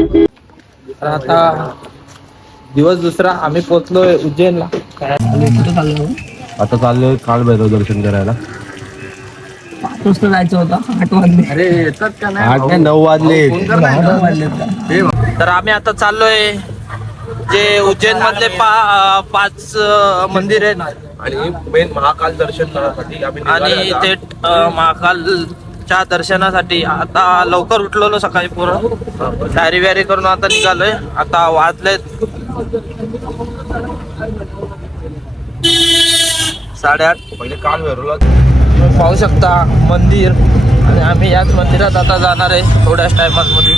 तर आता दिवस दुसरा आम्ही पोहोचलोय उज्जैनला. आता चाललोय काळभैरव दर्शन करायला. 5 वाजता जायचं होतं, 8 वाजले. अरे येतात का नाही? 8 नाही 9 वाजले. 9 वाजले. तर आम्ही आता चाललोय जे उज्जैन मधले 5 मंदिर आहेत आणि मेन महाकाल दर्शन करण्यासाठी आम्ही आणि ते महाकालच्या दर्शनासाठी आता लवकर उठलो सकाळी पूर्ण डायरी वॅरी करून आता निघालोय. आता वाजलेत 8:30. पहिले काळभैरवला पाहू शकता मंदिर आणि आम्ही याच मंदिरात आता जाणार आहे थोड्याच टायमांमध्ये.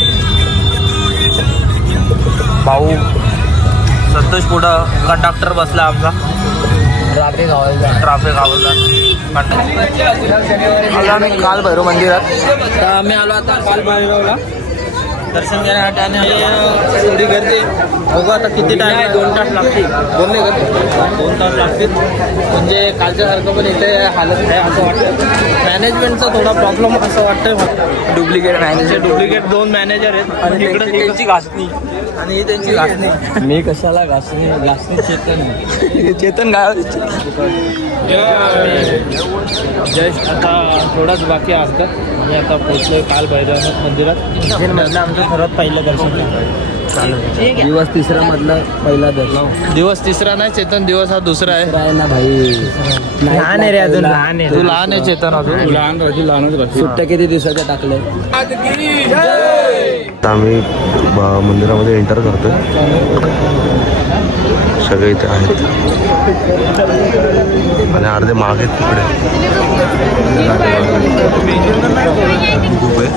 भाऊ संतोष पुढं कंडक्टर बसला आमचा. ट्राफिक आवडला आलो आम्ही काळभैरव मंदिरात. तर आम्ही आलो आता काळभैरवला दर्शन घेण्यासाठी आणि थोडी गर्दी. बघू आता किती टाइम आहे. 2 तास लागतील. 2 तास लागतील. म्हणजे कालच्यासारखं पण इथे हालत आहे असं वाटतं. मॅनेजमेंटचा थोडा प्रॉब्लेम असं वाटतं. डुप्लिकेट 2 मॅनेजर आहेत आणि इकडे त्यांची घासणी आणि ही त्यांची घासणी. मी कशाला घासणी चेतन गाव जस्ट आता थोडाच बाकी असतात. मी आता पोहोचलोय काळभैरव मंदिरात. उज्जैनमधलं आमचं सर्वात पहिलं दर्शन. दिवस 3 मधला पहिला दर्शन. दिवस 3 नाही चेतन, दिवस हा दुसरा आहे. आहे ना भाई. लहान आहे रे अजून. तू लहान आहे चेतन अजून. लहानच सुट्ट्या किती दिवसाच्या टाकल्या. आम्ही मंदिरामध्ये एंटर करतोय. सगळे इथे आहेत आणि अर्धे मागे तिकडे खूप आहे.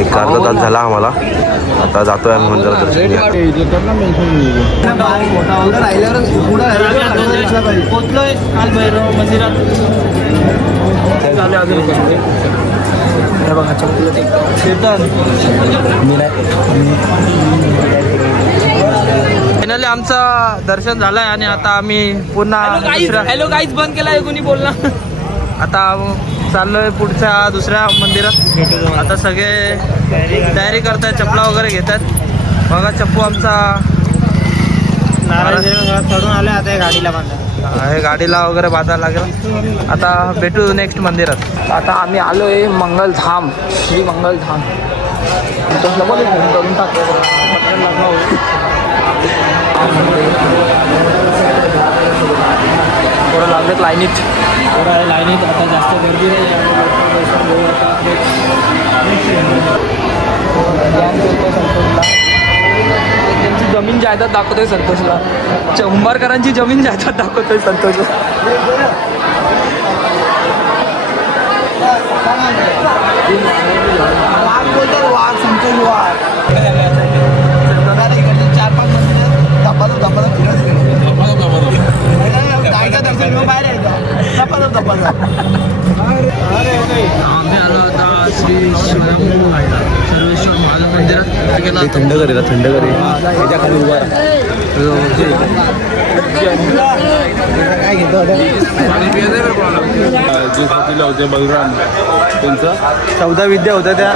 1 अर्धा तास झाला आम्हाला. आता जातोय आम्ही मंदिरात दर्शन घ्यायला. पोचलोय काळभैरव मंदिरात. बघा चेतन फायनली आमचं दर्शन झालंय आणि आता आम्ही पुन्हा हॅलो गाईज बंद केलाय कोणी बोलणार. आता चाललोय पुढच्या दुसऱ्या मंदिरात. आता सगळे तयारी करतायत, चपला वगैरे घेतात. बघा चप्पू आमचा चढून आले. आता गाडीला गाडीला वगैरे बांधायला लागेल. आता भेटू नेक्स्ट मंदिरात. आता आम्ही आलोय मंगलधाम, श्री मंगलधाम. करून टाकलं थोडं लागत लाईनीत. आता जास्त गर्दी त्यांची जमीन जायदाद दाखवतोय संतोषला. उंबारकरांची जमीन जायदाद दाखवतोय संतोषला. आम्ही आलो आता श्री शिवराम सर्वेश्वर महादेव मंदिरात. थंड करेल थंड करेल त्याच्या खाली उभा जे साथीला होते बलराम त्यांचा 14 विद्या होत्या त्या.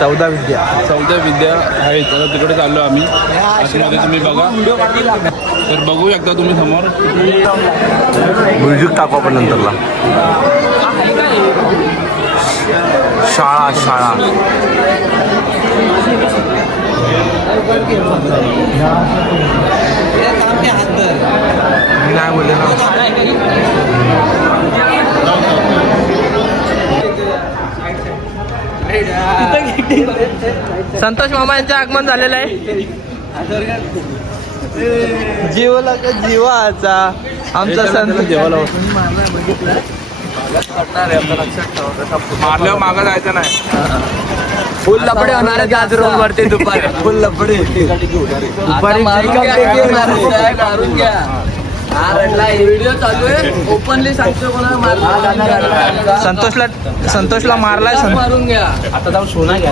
14 विद्या आहेत. आता तिकडे चाललो आम्ही. आतमध्ये तुम्ही बघा. तर बघू एकदा तुम्ही समोर. म्युझिक टाकू आपण नंतरला. शाळा नाही बोलले ना. संतोष मामा यांचे आगमन झालेलं आहे. जीवला का जीवाचा आमचा संतोष जेवायला मारल्यावर मागं जायचं नाही. फुल लपडे होणार आहेत आज रोड वरती दुपारी. फुल लपडे दुपारी मारून घ्या. व्हिडिओ चालू आहे. ओपनली सांगतो कोणाला संतोषला मारलाय. मारून घ्या. आता जाऊन सोना घ्या.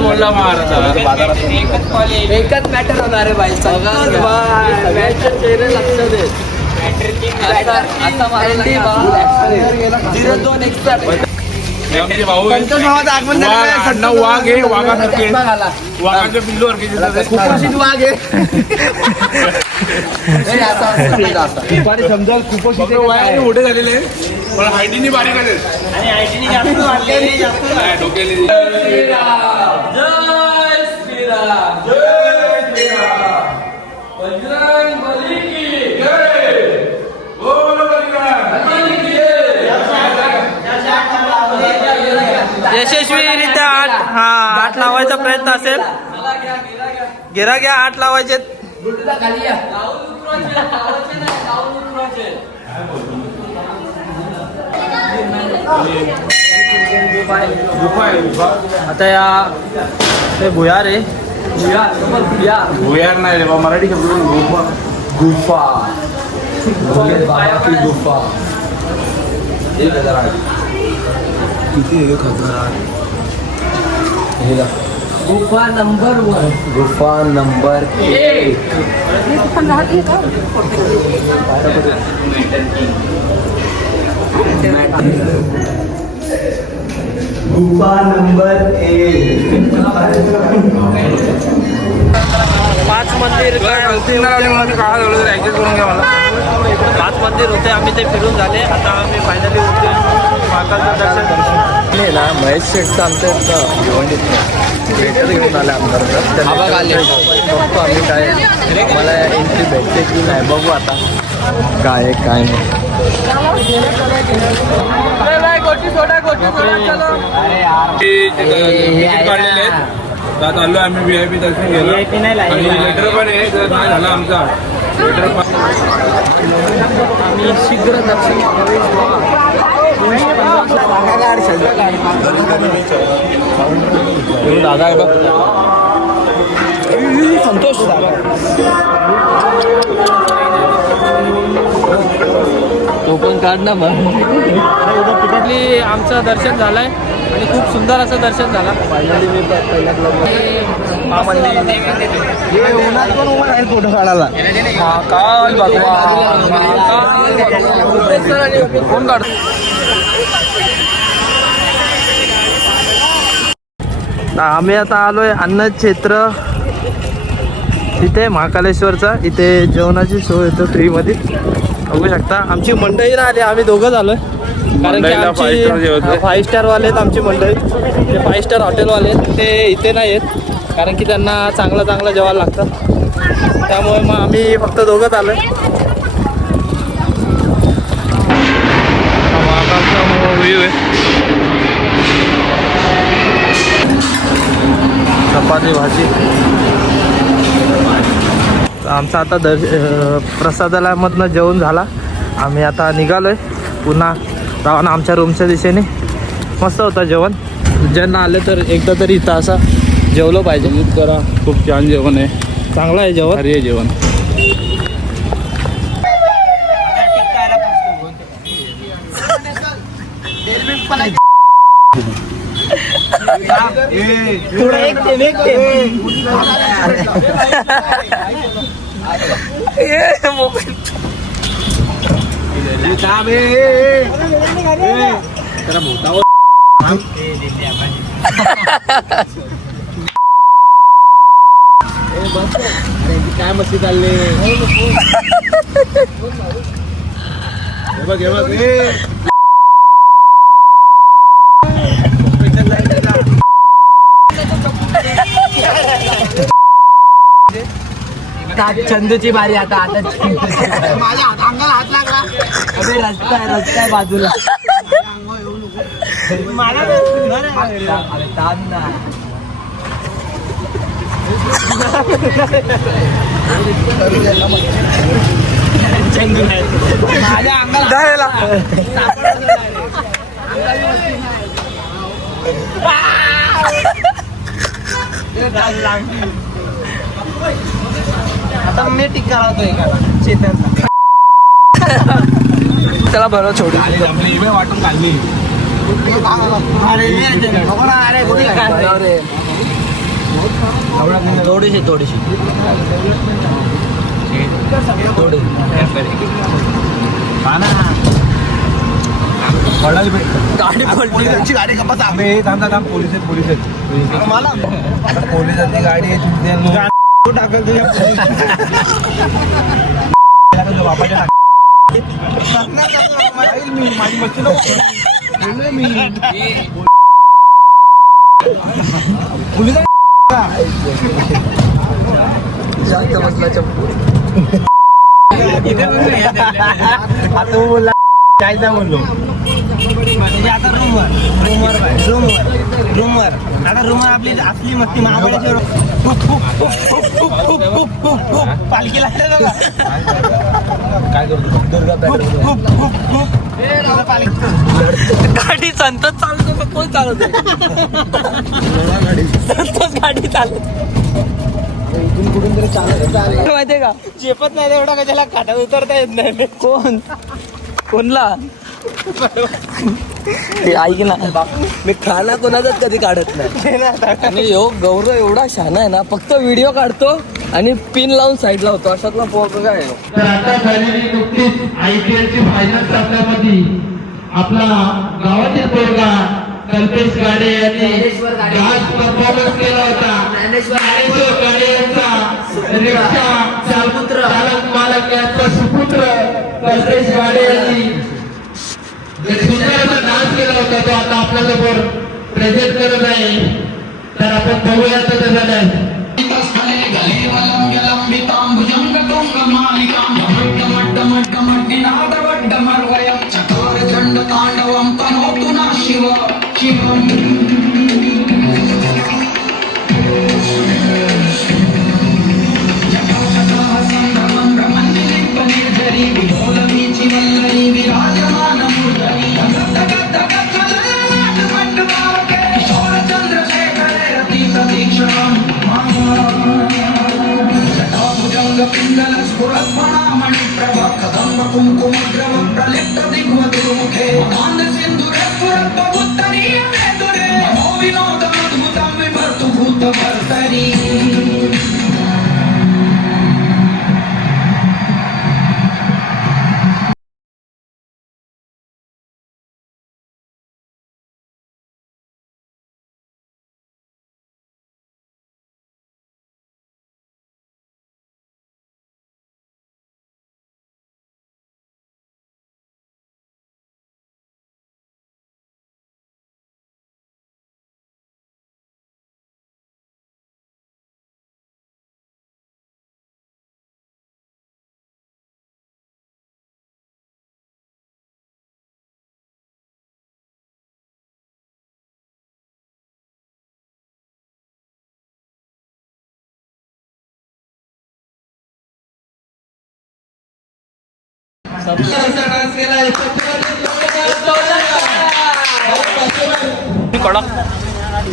एकच मॅटर होणार आहे बाई. लक्ष दे. आता 0-2 एक्स्ट्रा. हे आमचे भाऊ आहेत. वाघ आडनाव वाघ आहे, वाघासारखे वाघाचे पिल्लू वयाने मोठे झालेले पण हायटीने बारीक आले यशस्वीरित्या आठ लावायचा प्रयत्न असेल. गिरा घ्या 8 लावायचे. आता या ते भुयार आहे. भुयार नाही रे बा, मराठी शब्द गुफा. गुफा किती 1008. गुफा नंबर 1. गुफा नंबर 1. गुफा नंबर 1. 5 मंदिर ऍडजस्ट करून घ्या मला. 5 मंदिर होते. आम्ही ते फिरून झाले. आता आम्ही फायनली महाकालचं दर्शन नाही ना, महेश शेठचं आमच्या इथं भिवंडीत लेटर घेऊन आले आमदारचं. बघतो आम्ही काय मला एंट्री भेटते की नाही, बघू आता काय काय नाही. तिकीट काढलेले आहेत. त्यात आलो आम्ही VIP दर्शन गेलो आणि लेटर पण आहे. जर नाही झाला आमचा लेटर पण आम्ही शीघ्र दर्शन दादा आहे बघ, संतोष तो पण काढ ना मग. तिकडली आमचं दर्शन झालंय आणि खूप सुंदर असं दर्शन झालं. फायनली मी उन्हात पण उभा राहील फोटो काढायला. महाकाल भगवान, कोण काढतो? आम्ही आता आलोय अन्न क्षेत्र. तिथे महाकालेश्वरचा इथे जेवणाची सोय होतं फ्रीमध्ये. बघू शकता आमची मंडळी आली. आम्ही दोघं झालोय कारण की आमची 5 स्टार वाले आहेत. आमची मंडळी ते 5 स्टार हॉटेलवाले आहेत. ते इथे नाही आहेत कारण की त्यांना चांगलं जेवायला लागतं. त्यामुळे मग आम्ही फक्त दोघंच आलोय. व्ह्यू आहे. चपाती भाजी. आमचा आता प्रसादालयामधनं जेवण झाला. आम्ही आता निघालोय पुन्हा रावण आमच्या रूमच्या दिशेने. मस्त होतं जेवण. ज्यांना आले तर एकदा तरी इथं असं जेवलं पाहिजे. करा, खूप छान जेवण आहे. चांगलं आहे जेवण. भारी आहे जेवण. काय मस्ती चालली बघ. चंदूची बारी आता माझ्या अंगाला हात लागला. अबे रस्ता आहे बाजूला. माझ्या अंगाला आता मी टिक्का लावतोय का चेतनला. त्याला बरोबर छोटी वाटून काढली. थोडीशी गाडी पलटी त्यांची गाडी कपास आम्ही थांब पोलीस आहेत मला पोलिसांची गाडी आहे बाबाच्या माझी मच्छी पोलिस जास्त बसला चप्पू आता बोलला काय बोललो आता रूमवर आता आपली असली मस्ती महाबळेश्वर पालखीला काय करतो गाडी संतत चालतो का कोण चालवतो संतोष गाडी चालवतो कुठून तरी चालत माहितीये का चेपत नाही एवढा का त्याला खाटात उतरता येत नाही कोणला ते ऐक ना मी खाना कोणाचाच कधी काढत नाही आणि गौरव एवढा शहाणा आहे ना फक्त व्हिडिओ काढतो आणि पिन लावून साईड लावतो अशातला पोक काय आहे. तर आता झालेली नुकतीच IPL ची फायनल सामन्यामध्ये आपला गावातील पोरगा कल्पेश गाडे यांनी परफॉर्मन्स केला होता. ज्ञानेश्वर गाडे यांचा रिक्षा चालक मालक यांचा सुपुत्र कल्पेश गाडे यांनी एक सुंदर असा डान्स केला होता. तो आता आपल्यासमोर प्रेझेंट करत आहे. तर आपण बघूया तर झालं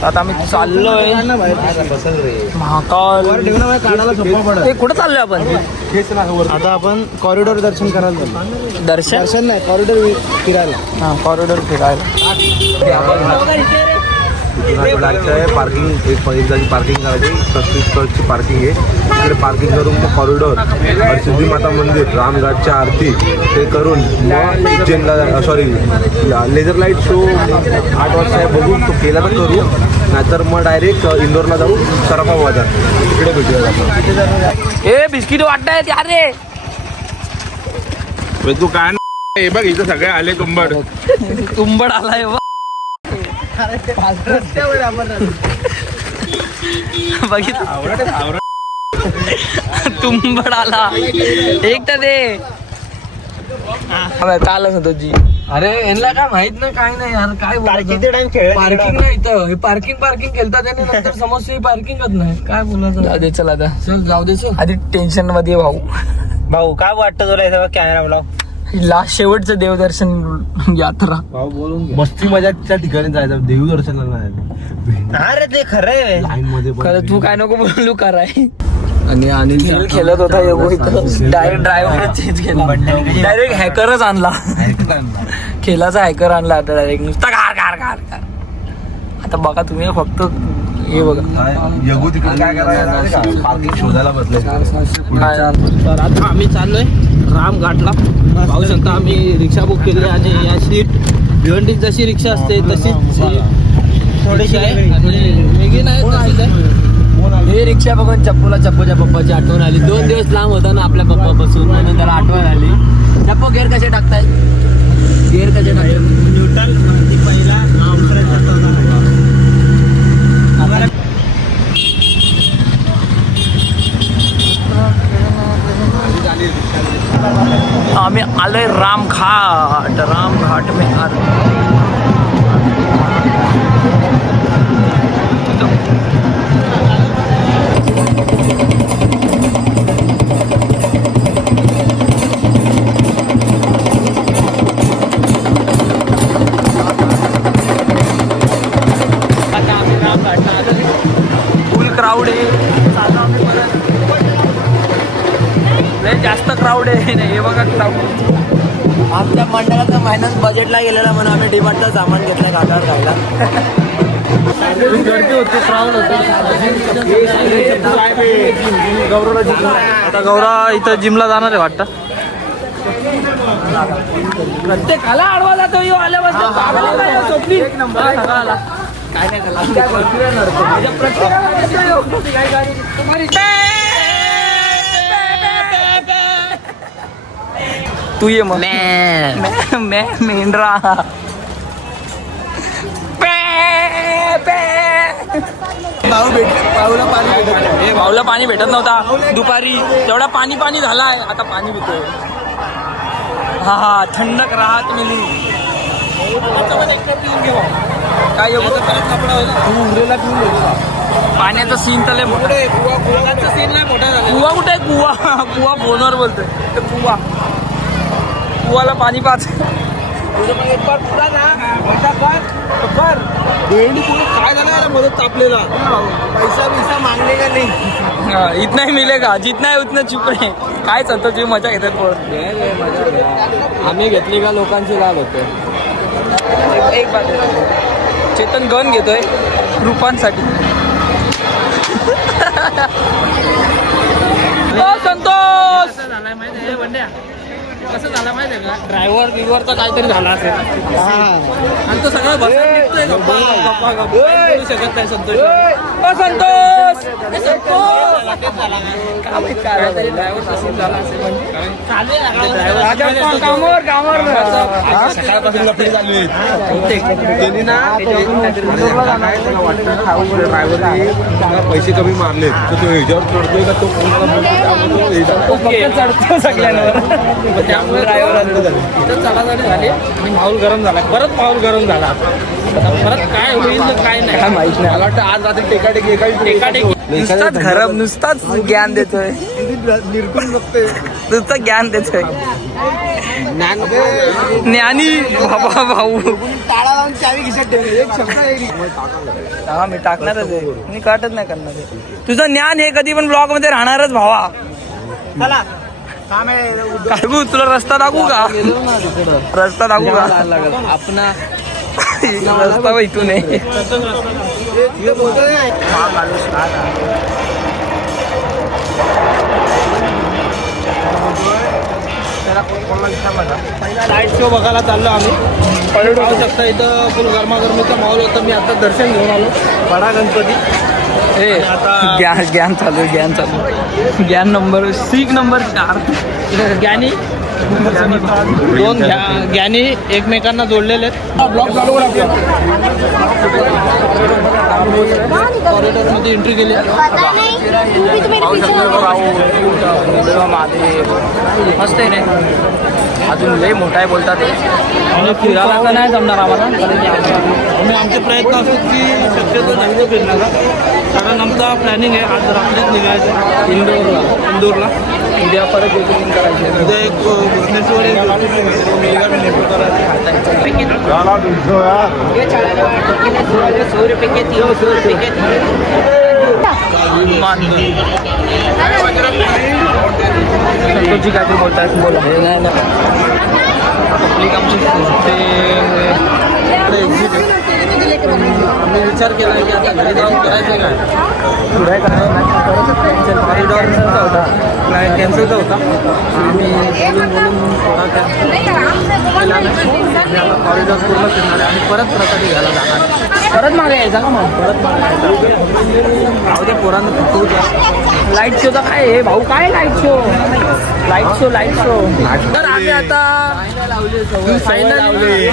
आता आम्ही चाललोय महाकाल. ते कुठं चाललोय आपण आता आपण कॉरिडॉर दर्शन करायला दर्शन नाही कॉरिडॉर फिरायला हा कॉरिडॉर फिरायला. पार्किंग एक जागी पार्किंग करायची 35 पार्किंग आहे. तिकडे पार्किंग करून मग कॉरिडॉर सिद्धी माता मंदिर रामघाटच्या आरती ते करून मग उज्जैनला सॉरी लेझर लाईट शो 8 वाजता आहे. बघू तो केला तर करू नाहीतर मग डायरेक्ट इंदोरला जाऊ सराफा बाजार तिकडे भेटूया. ए बिस्किट वाटतायत यार रे तू काय हे बघ इथं सगळे आले तुंबड तुंबड आलाय बघितलं तुंबड आला एक तर ते चालच होतो जी. अरे यांना काय माहित नाही काय नाही यार काय पार्किंग नाही इथं हे पार्किंग केलता त्याने नंतर समस्या पार्किंगच नाही काय बोलायचं. जाऊ दे चल आता चल जाऊ दे चल आधी टेन्शन मध्ये भाऊ काय वाटतं तुला कॅमेरा लाव लास्ट शेवटचं देवदर्शन यात्रा मस्ती मजाच्या ठिकाणी जायचं देवदर्शनाला नाही. अरे ते खरंय लाईन मध्ये खरं तू काय नको बोलू कराय. आणि अनिल खेळत होता डायरेक्ट ड्रायव्हरच चेंज केला डायरेक्ट हॅकरच आणला खेळाचा हॅकर आणला आता डायरेक्ट नुसता कार कार कार कार. आता बघा तुम्ही फक्त हे बघा यगू तिकडे काय करायचं पार्किंग शोधायला बसले. तर आता आम्ही चाललोय रामघाटला. पाहू शकता आम्ही रिक्षा बुक केली आणि या सीट भिवंडीत जशी रिक्षा असते तशीच थोडीशी आहे वेगळी नाही तशीच आहे. हे रिक्षा बघून चप्पूच्या पप्पाची आठवण आली. 2 दिवस लांब होता ना आपल्या पप्पापासून म्हणून त्याला आठवण आली. चप्पू गेअर कसे टाकताय? गेअर कसे टाकताय? न्यूट्रल पहिला आम्ही आलोय रामघाट में फुल क्राऊड आहे. चालू आम्ही परत लय जास्त क्राऊड आहे. हे बघा क्राऊड. आमच्या मंडळाचा महिन्यात बजेटला गेलेला म्हणून आम्ही डिमार्टचं सामान घेतलंय काकावर खायला. गर्दी होती, क्राऊड होतं. आता गौरा इथं जिमला जाणार आहे वाटतं. प्रत्येकाला आडवा जातो यो आल्यापासून काय नाही तू ये मग मेंढरा भाऊला पाणी भेटत नव्हता दुपारी. तेवढा पाणी झालाय. आता पाणी पितोय. हा थंडक राहत मिली. काय पाण्याचा सीन तर लय मोठा. सीन नाही मोठा झाला. कुवा कुठे आहे? कुवा फोनवर बोलतोय. कुवाला पाणी पाच. काय झालं मदत तापलेला. पैसा मागणे का नाही. इतना ही मिलेगा जितना है उतना चुप रहे. काय चालतं तुम्ही मजा घेतात पोर. आम्ही घेतली का लोकांची लाभ होते. एक बात चेतन गन घेतोय रूपांसाठी. संतोष कसं झालं माहिती आहे का. ड्रायव्हर बिव्हरचा काहीतरी झाला असेल आणि तो सगळं बसून गप्पा बोलू शकत नाही. संतोष ड्रायव्हर तसंच झाला असेल. सकाळपासून लफडी चालू आहे. त्यांनी ना ड्रायव्हरने पैसे कमी मारले तर तो ह्याच्यावर चढतोय का तो चढतो सगळ्यांवर. त्यामुळे ड्रायव्हर इथं चढाचढी झाली आणि माहोल गरम झाला. परत माहोल गरम झाला. परत काय होईल काय नाही माहित नाही. मला वाटतं आज रात्री टेकाटेकी नुसताच गरम नुसताच ज्ञान देतोय. नुसतं ज्ञान देतोय. ज्ञानी बाबा भाऊ. हा मी टाकणारच आहे. मी काटत नाही करणार आहे. तुझं ज्ञान हे कधी पण ब्लॉग मध्ये राहणारच भावा. काकू तुला रस्ता दाखवू का. रस्ता दाखवू का. आपला रस्ता इथून आहे. लाईट शो बघायला चाललो आम्ही. पाहू शकता इथं फुल गरमागरमीचा माहोल होता. मी आता दर्शन घेऊन आलो बडा गणपती. हे ज्ञान चालू ज्ञान नंबर सीख नंबर 4. ज्ञानी दोन ज्ञानी एकमेकांना जोडलेले आहेत. ब्लॉक चालू कॉरिडॉर मध्ये एंट्री केली. मस्त आहे रे. अजून लय मोठा आहे बोलतात ते. आणि फिरायला तर नाही जमणार आम्हाला. आम्ही आमचे प्रयत्न असतात की शक्यतो जास्त फिरण्याचा. कारण आमचा प्लॅनिंग आहे आज रात्रीच निघायचं इंदोरला. उद्या परत येऊन करायचं. उद्या एक भुवनेश्वर संतोषजी काहीतरी बोलतायत. बोला. पब्लिक आमची एक्झिट. आम्ही विचार केला की आता घरी जाऊन करायचं काय. कॉरिडॉर होता फ्लाईट कॅन्सल होता. आम्ही बोलून थोडा कॉरिडॉर पूर्ण फिरणार आहे आणि परत प्रसाद घ्यायला जाणार. परत मागे यायचा का मग? परत राहू दे पोरांना फक्त लाईट शोचा काय आहे भाऊ? काय लाईट शो? लाईट शो तर आम्ही आता फायनली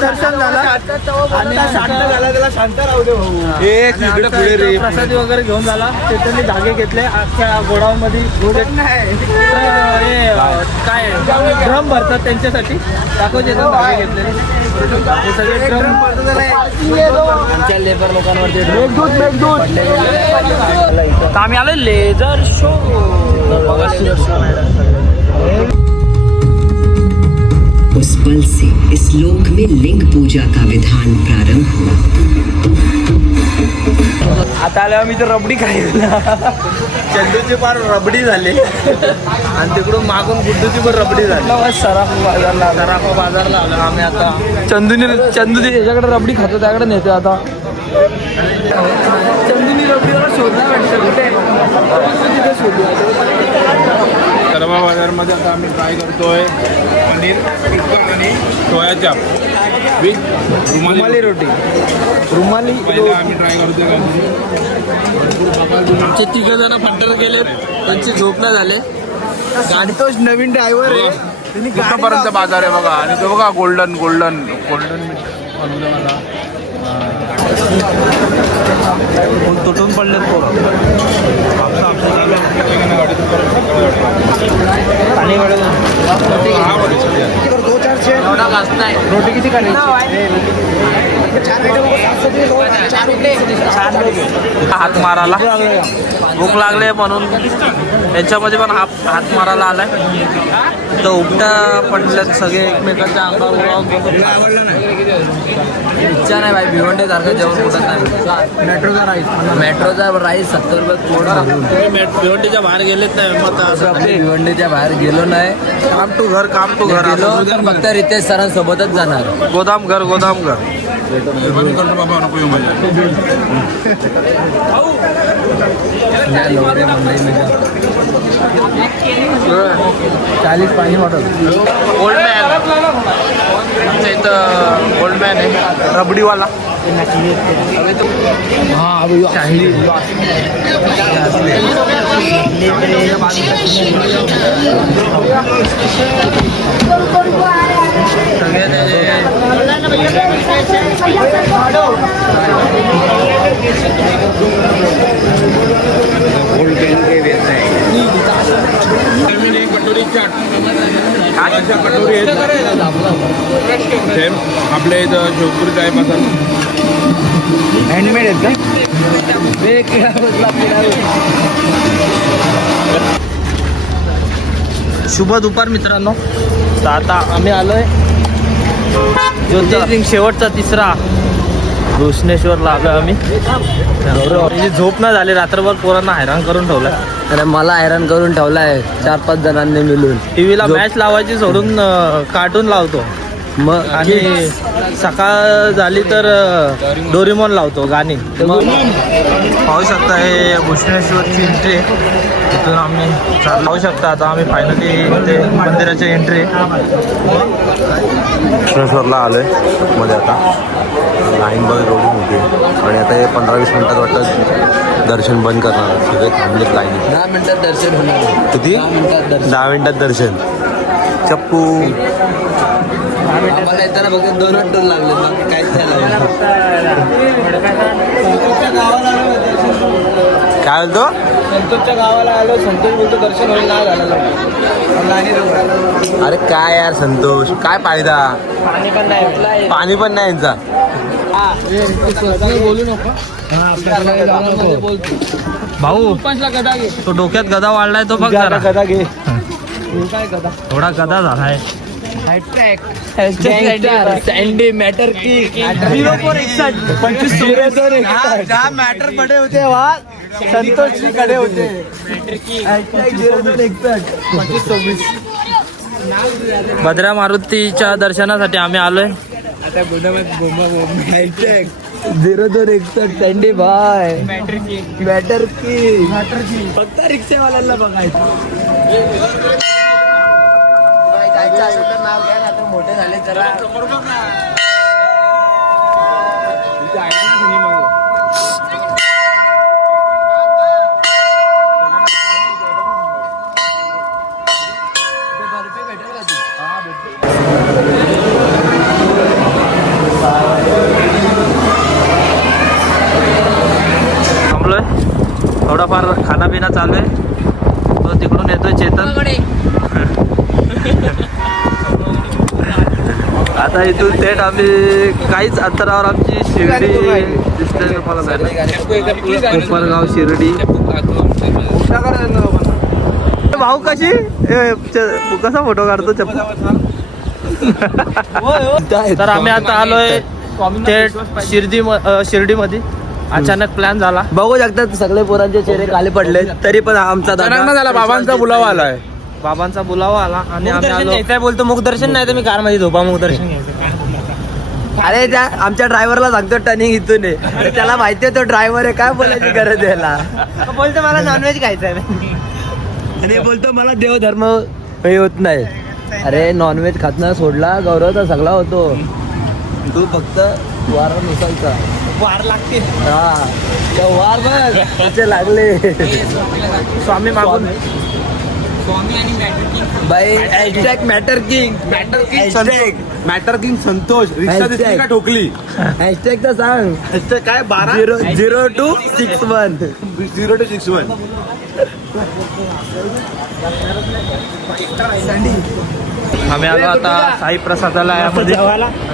दर्शन झालं आणि प्रसादी वगैरे घेऊन झाला. त्यांनी धागे घेतले अख्ख्या गोडाऊनमध्ये. काय ड्रम भरतात त्यांच्यासाठी दाखवचे धागे घेतलेले हे सगळे ड्रम. आमच्या लेबर लोकांवरती आम्ही आलो लेझर शो. उस पल से इस लोक में लिंग पूजा का विधान प्रारंभ हुआ. आता आल्यावर मी तर रबडी खायला. चंदूची पार रबडी झाली आणि तिकडून मागून गुड्डूची पण रबडी झाली. सराफा बाजारला आलो आम्ही आता. चंदूनी याच्याकडे रबडी खातो त्याकडे नेतो आता. चंदूनी रबडीला शोधणार वाटतं कुठे तिथे शोधू. सर्व बाजारमध्ये आता आम्ही ट्राय करतोय पनीर टिक्का आणि सोया चाप विथ रुमाली रोटी. रुमाली पहिला आम्ही ट्राय करतोय. आमचे तिघ जण फंटर गेले त्यांची झोप नाही झाले. गाडी तोच नवीन ड्रायव्हर आहे. कुठपर्यंत बाजार आहे बघा. आणि तो बघा गोल्डन तुटून पडले पोरं. पाणी रोटी किती हात मारायला भूक लागले म्हणून यांच्यामध्ये पण हात मारायला आलाय. तर उपटा पडल्यात सगळे एकमेकांच्या अंगावर. इच्छा नाही भाई. भिवंडी सारखं जेवण कुठं नाही. मेट्रोचा राईस 70 रुपये थोडा. भिवंडीच्या बाहेर गेलेच नाही मग भिवंडीच्या बाहेर गेलो नाही. काम टू घर गेलो तर फक्त रितेश सरांसोबतच जाणार. गोदाम घर करतो बाबा नको येऊ माझ्या. 40 पाणी बॉटल. ओल्ड मॅन आमच्या इथं ओल्ड मॅन आहे रबडीवाला. शाही सगळे कटोरी चाट कटोरी आहेत सेम आपल्या इथं जोधपूर टाईप असतात. हँडमेड आहेत का? शुभ दुपार मित्रांनो. तर आता आम्ही आलोय ज्योतिर्लिंग शेवटचा तिसरा घोषणेश्वरला आलोय आम्ही. झोप नाही झाली रात्रभर. पोरांना हैराण करून ठेवलाय. अरे मला हैराण करून ठेवलाय 4-5 जणांनी मिळून. टीव्हीला मॅच लावायची सोडून कार्टून लावतो मग आणि सकाळ झाली तर डोरेमॉन लावतो गाणी. पाहू शकता हे भूषणेश्वरची एंट्री. तिथून आम्ही पाहू शकता. आता आम्ही फायनली ते मंदिराची एंट्री भूषणेश्वरला आलो आहे मध्ये. आता लाईन बघ एवढी मोठी आणि आता हे 15-20 मिनटात वाटतं दर्शन बंद करणार. सगळे थांबलेत लाईन. 10 मिनिटात दर्शन होणार. किती? 10 मिनिटात दर्शन. चप्पू आम्हाला येताना फक्त 2 टोल लागले. बाकी काहीच नाही लागलं. काय बोलतो? संतोषच्या गावाला आलो. संतोष बोलतो दर्शन होईल नाही झालं. अरे काय यार संतोष, काय फायदा? पाणी पण नाही. पाणी पण नाही यांचा. बोलू नको भाऊ. तो डोक्यात गदा वाढलाय तो बघ जरा. गदा घे. थोडा गदा झालाय. सँडी मॅटर की 0.61 मॅटर बडे होते वहाँ संतोष जी खड़े होते. भद्रा मारुतीच्या दर्शनासाठी आम्ही आलोय. 0261 सँडी भाय मॅटर की फक्त रिक्षावाल्यांना बघायचं. जायचं असेल तर नाव घ्या, आता मोठे झाले जरा. थांबलोय, थोडाफार खानापिना चालू आहे. तो तिकडून येतोय चेतन. आता इथून थेट आम्ही काहीच अंतरावर आमची शिर्डी दिसते तुम्हाला. कोपरगाव शिर्डी. भाऊ कशी कसा फोटो काढतो चप्पू. तर आम्ही आता आलोय थेट शिर्डीमध्ये. अचानक प्लॅन झाला. बघू शकतात सगळे पोरांचे चेहरे खाली पडले, तरी पण आमचा दादा झाला. बाबांचा बुलावा आलाय. बाबांचा बुलावा आला आणि आम्ही आलो. बोलतो मुखदर्शन नाही तर मी कार मध्ये झोपा मुखदर्शन घ्यायचं. अरे त्या आमच्या ड्रायव्हरला सांगतो टर्निंग इथून आहे. त्याला माहिती आहे तो ड्रायव्हर आहे, काय बोलायची गरज आहे याला. बोलतो मला नॉनव्हेज खायचं आहे. आणि बोलतो मला देवधर्म हे होत नाही. अरे नॉनव्हेज खातना सोडला गौरवचा सगळा होतो. तू फक्त वार नसायचा. वार लागते. हा तो वार बघ त्याचे लागले. स्वामी मागून बाई hashtag matter king. Matter king Santosh. रिक्षा दिसली का ठोकली. हॅशटॅग तर सांग. काय 0261 0261. आम्ही आलो आता साई प्रसादालयामध्ये.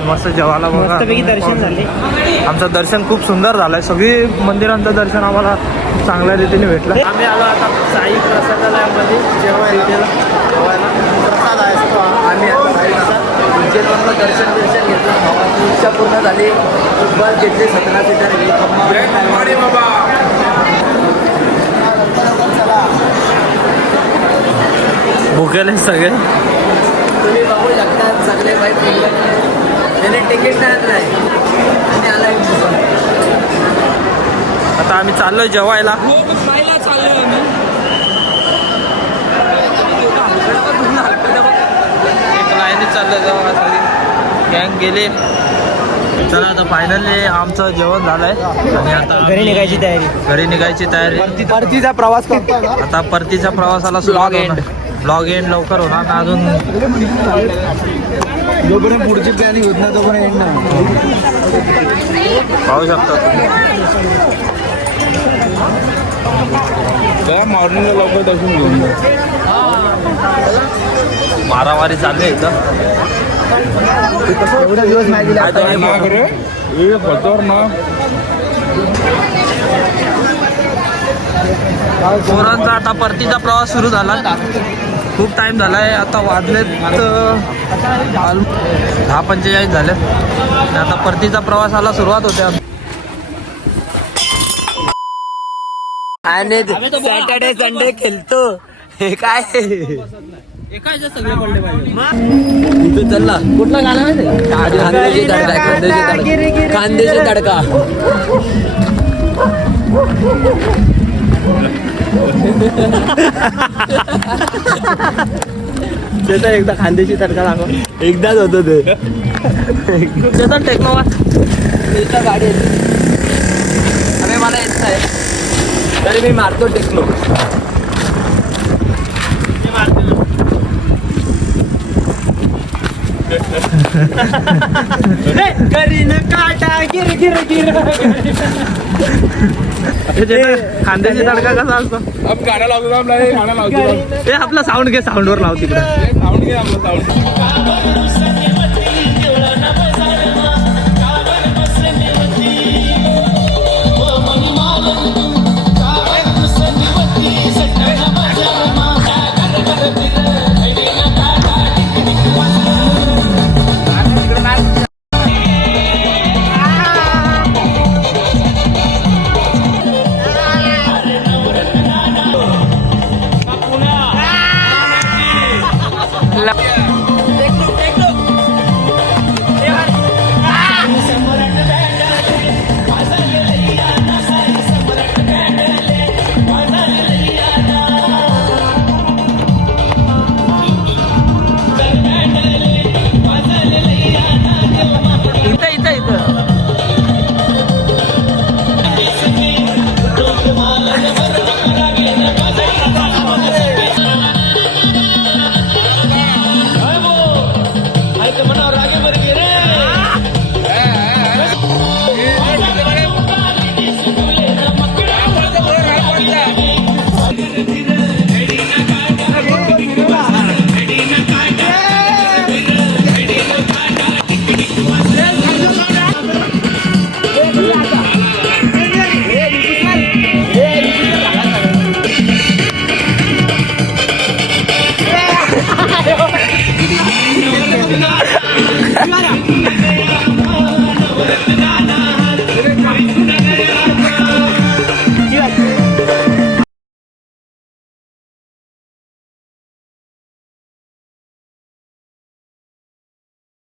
मस्त जेवायला बघा. दर्शन झाले. आमचं दर्शन खूप सुंदर झालंय. सगळी मंदिरांचं दर्शन आम्हाला चांगल्या रीतीने भेटलं. आम्ही आलो आता साई प्रसादालयामध्ये जेवायला. प्रसाद असतो. आम्ही आता उज्जैनवरनं दर्शन घेतलं. भावाची इच्छा पूर्ण झाली. बस घेतली 17 सीटर. भुकेले सगळे. तुम्ही बघू शकता सगळे बाईक त्याने तिकीट नाही आणि आला. आता आम्ही चाललोय जेवायला. एक लाईनीत चाललोय जेव्हा सगळी गँग गेले. चला आता फायनली आमचं जेवण झालंय आणि आता घरी निघायची तयारी. घरी निघायची तयारी. परतीचा प्रवास करतो. आता परतीच्या प्रवासाला सुरुवात होणार. ब्लॉग एंड लवकर होणार ना अजून. जोपर्यंत पुढची प्लॅनिंग होत नाही तोपर्यंत एंड नाही. पाहू शकता तुम्ही. मॉर्निंगला लवकर दर्शन घेऊन मारामारी चालली आहे इथं. एवढे दिवस नाही दिले आता. पोरांचा आता परतीचा प्रवास सुरू झाला. खूप टाइम झालाय. आता वाजलेत 10:45 झाले. आता परतीचा प्रवासाला सुरुवात होते. आणि सॅटर्डे संडे खेळतो. हे काय सगळे पडले पाहिजे. इथं चालला कुठला गाणं माहिती? खानदेशी तडका. खानदेशी तडका. त्याचा एकदा खानदेशी तडका दाखव. एकदाच होतो ते. त्याचा टेक्नोवा त्याच्या गाडी अरे मला येत नाही तरी मी मारतो टेक्नो. खानदेशी तडका कसा असतो. गाणं लावतो. हे आपला साऊंड घे. साऊंडवर लाव तिकडे. साऊंड घे आपलं साऊंड.